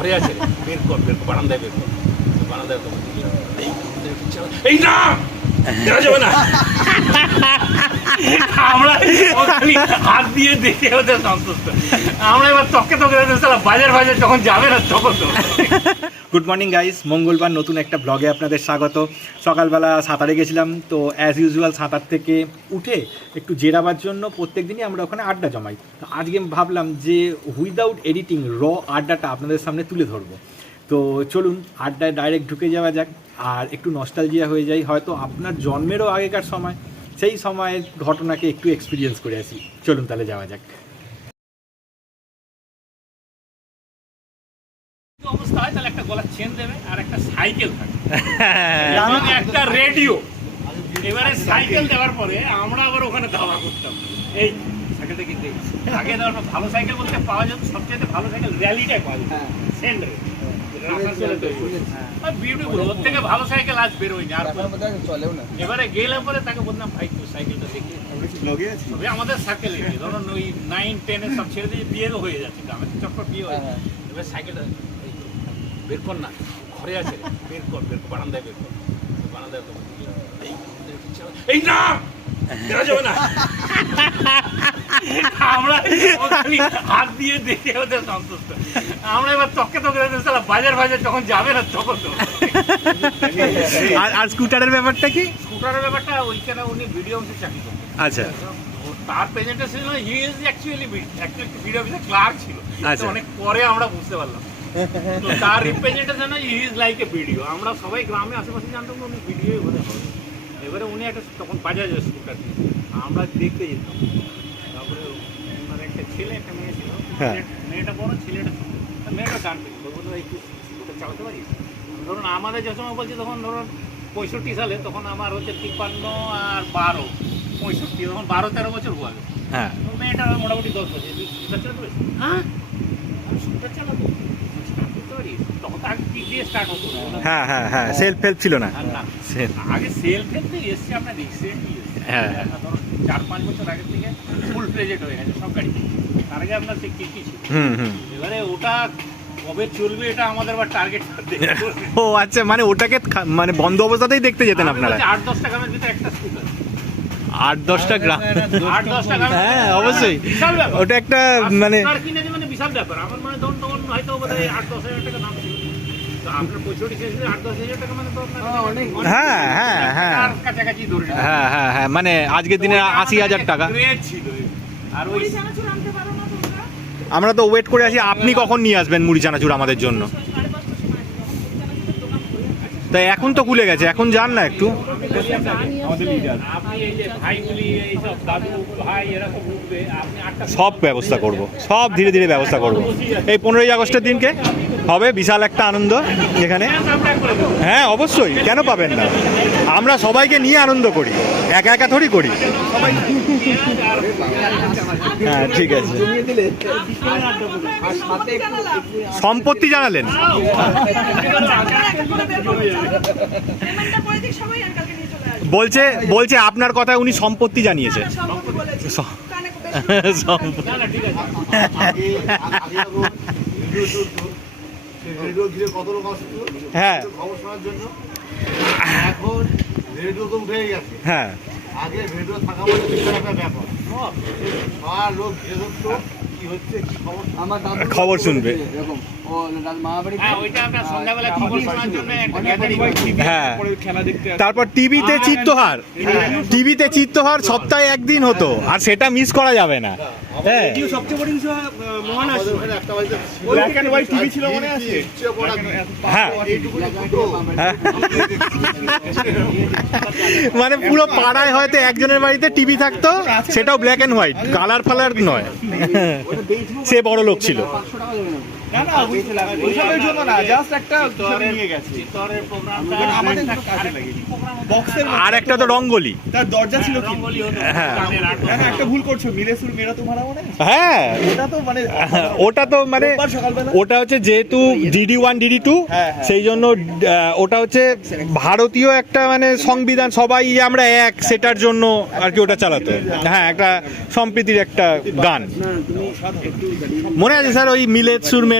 ঘরে আছে বের কর বের কর বারান্দায় বের কর। বারান্দায় এই না! আমরা হাত দিয়ে বাজার বাজার যখন যাবে না, তখন গুড মর্নিং গাইস মঙ্গলবার নতুন একটা ব্লগে আপনাদের স্বাগত। সকালবেলা সাঁতারে গেছিলাম, তো অ্যাজ ইউজুয়াল সাঁতার থেকে উঠে একটু জেরাবার জন্য প্রত্যেক দিনই আমরা ওখানে আড্ডা জমাই। তো আজকে ভাবলাম যে উইদাউট এডিটিং র আড্ডাটা আপনাদের সামনে তুলে ধরবো। তো চলুন আড্ডায় ডাইরেক্ট ঢুকে যাওয়া যাক। আর একটু নস্টালজিয়া হয়ে যায় হয়তো আপনার জন্মেরও আগেকার সময়। সেই সময়ের ঘটনাকে একটু এক্সপিরিয়েন্স করে আসি। চলুন তাহলে যাওয়া যাক। অবস্থা হয় তাহলে একটা গলার চেন দেবে আর একটা সাইকেল থাকে। এবং একটা রেডিও এবারে সাইকেল দেওয়ার পরে আমরা আবার ওখানে ধাওয়া করতাম। এই সাইকেলটা কিনতে আগে পর ভালো সাইকেল বলতে পাওয়া যেত সবচেয়ে ভালো সাইকেল র্যালিটাই পাওয়া যেত। সেন্ডারে বিউটিফুল ওর থেকে ভালো সাইকেল আজ বেরোয়নি আর চলেও না। এবারে গেলাম পরে তাকে বললাম ভাই তুই সাইকেলটা দেখি। তবে আমাদের সার্কেল ধরুন ওই নাইন টেনে সব ছেড়ে দিয়ে বিয়েও হয়ে যাচ্ছে। গ্রামে চটপট বিয়ে হয়ে যাচ্ছে। এবার সাইকেলটা বের কর না। ঘরে আছে বের কর বের কর বারান্দায় বের কর। বারান্দায় এই এই না! দেওয়া যাবে না। আমরা হাত দিয়ে দেখে ওদের সন্তুষ্ট। আমরা এবার তকে তকে সালা বাজার বাজার যখন যাবে না তখন তো আর আর স্কুটারের ব্যাপারটা কি? স্কুটারের ব্যাপারটা ওইখানে উনি ভিডিও অফিসে চাকরি করতেন। আচ্ছা। তার presentation he is actually actually video অফিসে ক্লার্ক ছিল। আচ্ছা। অনেক পরে আমরা বুঝতে পারলাম। তো তার representation he is like a video আমরা সবাই গ্রামে আশেপাশে জানতাম উনি ভিডিওই বোধহয় হবে এবারে উনি একটা তখন বাজাজের স্কুটার আমরা দেখতে যেতাম। ছেলে একটা মেয়ে ছিল। হ্যাঁ। মেয়েটা বড় ছেলেটা মেয়েটা গান পেয়েছিল বলল একটু স্কুটার চালাতে পারিস? ধরুন আমাদের যে সময় বলছি তখন ধরুন পঁয়ষট্টি সালে তখন আমার হচ্ছে তিপ্পান্ন আর বারো পঁয়ষট্টি তখন বারো তেরো বছর বয়স। হ্যাঁ। তো মেয়েটা মোটামুটি দশ বছর। হ্যাঁ। চালাবো। স্টার্ট করতে পারিস? তখন তো আগে দিয়ে স্টার্ট হতো। হ্যাঁ হ্যাঁ হ্যাঁ সেলফ হেল্প ছিল না। আগে সেল ফেলতে এসছে আপনার রিসেন্টলি হ্যাঁ। ধরুন চার পাঁচ বছর আগে থেকে ফুল প্রেজেন্ট হয়ে গেছে সব গাড়ি তার আগে আপনার সে কিটি ছিল। হুম হুম। এবারে ওটা কবে চলবে এটা আমাদের আবার টার্গেট ও আচ্ছা মানে ওটাকে মানে বন্ধ অবস্থাতেই দেখতে যেতেন আপনারা? আট দশটা গ্রামের ভিতরে একটা স্কুটার আট দশটা গ্রাম আট দশটা গ্রামের হ্যাঁ অবশ্যই। ওটা একটা মানে কিনে মানে বিশাল ব্যাপার। আমার মানে তখন তখন হয়তো আট দশ হাজার টাকা দাম। হ্যাঁ, হ্যাঁ, হ্যাঁ, হ্যাঁ। ধরে নিন। হ্যাঁ হ্যাঁ হ্যাঁ মানে আজকের দিনে আশি হাজার টাকা। Great ছিল আর ওই আমরা তো ওয়েট করে আছি আপনি কখন নিয়ে আসবেন মুড়ি চানাচুর আমাদের জন্য? তাই এখন তো খুলে গেছে এখন যান না একটু। আপনি এই যে ভাইগুলি এইসব দাদু ভাই এরা সব উঠবে আপনি আটটা সব ব্যবস্থা করব সব ধীরে ধীরে ব্যবস্থা করব। এই পনেরোই আগস্টের দিনকে? হবে বিশাল একটা আনন্দ দেবো হ্যাঁ অবশ্যই কেন পাবেন না? আমরা সবাইকে নিয়ে আনন্দ করি একা একা থরি করি। হ্যাঁ ঠিক আছে। সম্পত্তি জানালেন। বলছে বলছে আপনার কথায় উনি সম্পত্তি জানিয়েছে। স- রেডিও ঘিরে কত লোক অসুস্থ হ্যাঁ। খবর শোনার জন্য। এখন রেডিও তো উঠে গেছে। হ্যাঁ। আগে রেডিও থাকা মানে একটা ব্যাপার। সবার লোক ঘিরে ধরতো। খবর? আমার দাদু খবর শুনবে। হ্যাঁ ওইটা আপনার সন্ধ্যাবেলা খবর শোনার জন্য একটা গ্যাদারিং হ্যাঁ। তারপর টিভিতে চিত্তহার। টিভিতে চিত্তহার সপ্তাহে একদিন হতো আর সেটা মিস করা যাবে না। হ্যাঁ। মনে হ্যাঁ। হ্যাঁ। মানে পুরো পাড়ায় হয়তো একজনের বাড়িতে টিভি থাকতো সেটাও ব্ল্যাক অ্যান্ড হোয়াইট কালার ফালার নয় সে বড় লোক ছিল। না না না ওইসবের জন্য না জাস্ট একটা নিয়ে গেছে। চিত্তরের প্রোগ্রামটা আমাদের দুটো কাজে লাগেনি। বক্সের আর একটা তো রঙ্গলি। তার দরজা ছিল কি রঙ্গলি হতো। হ্যাঁ। না না একটা ভুল করছ। মিলেসুর মেরা তোমারা মনে হ্যাঁ। ওটা তো মানে ওটা তো মানে ওটা হচ্ছে যেহেতু ডিডি ওয়ান ডিডি টু হ্যাঁ, হ্যাঁ। সেই জন্য ওটা হচ্ছে ভারতীয় একটা মানে সংবিধান সবাই আমরা এক সেটার জন্য আর কি ওটা চালাতো। হ্যাঁ একটা সম্প্রীতির একটা গান। মনে আছে স্যার ওই মিলেত সুর মেরা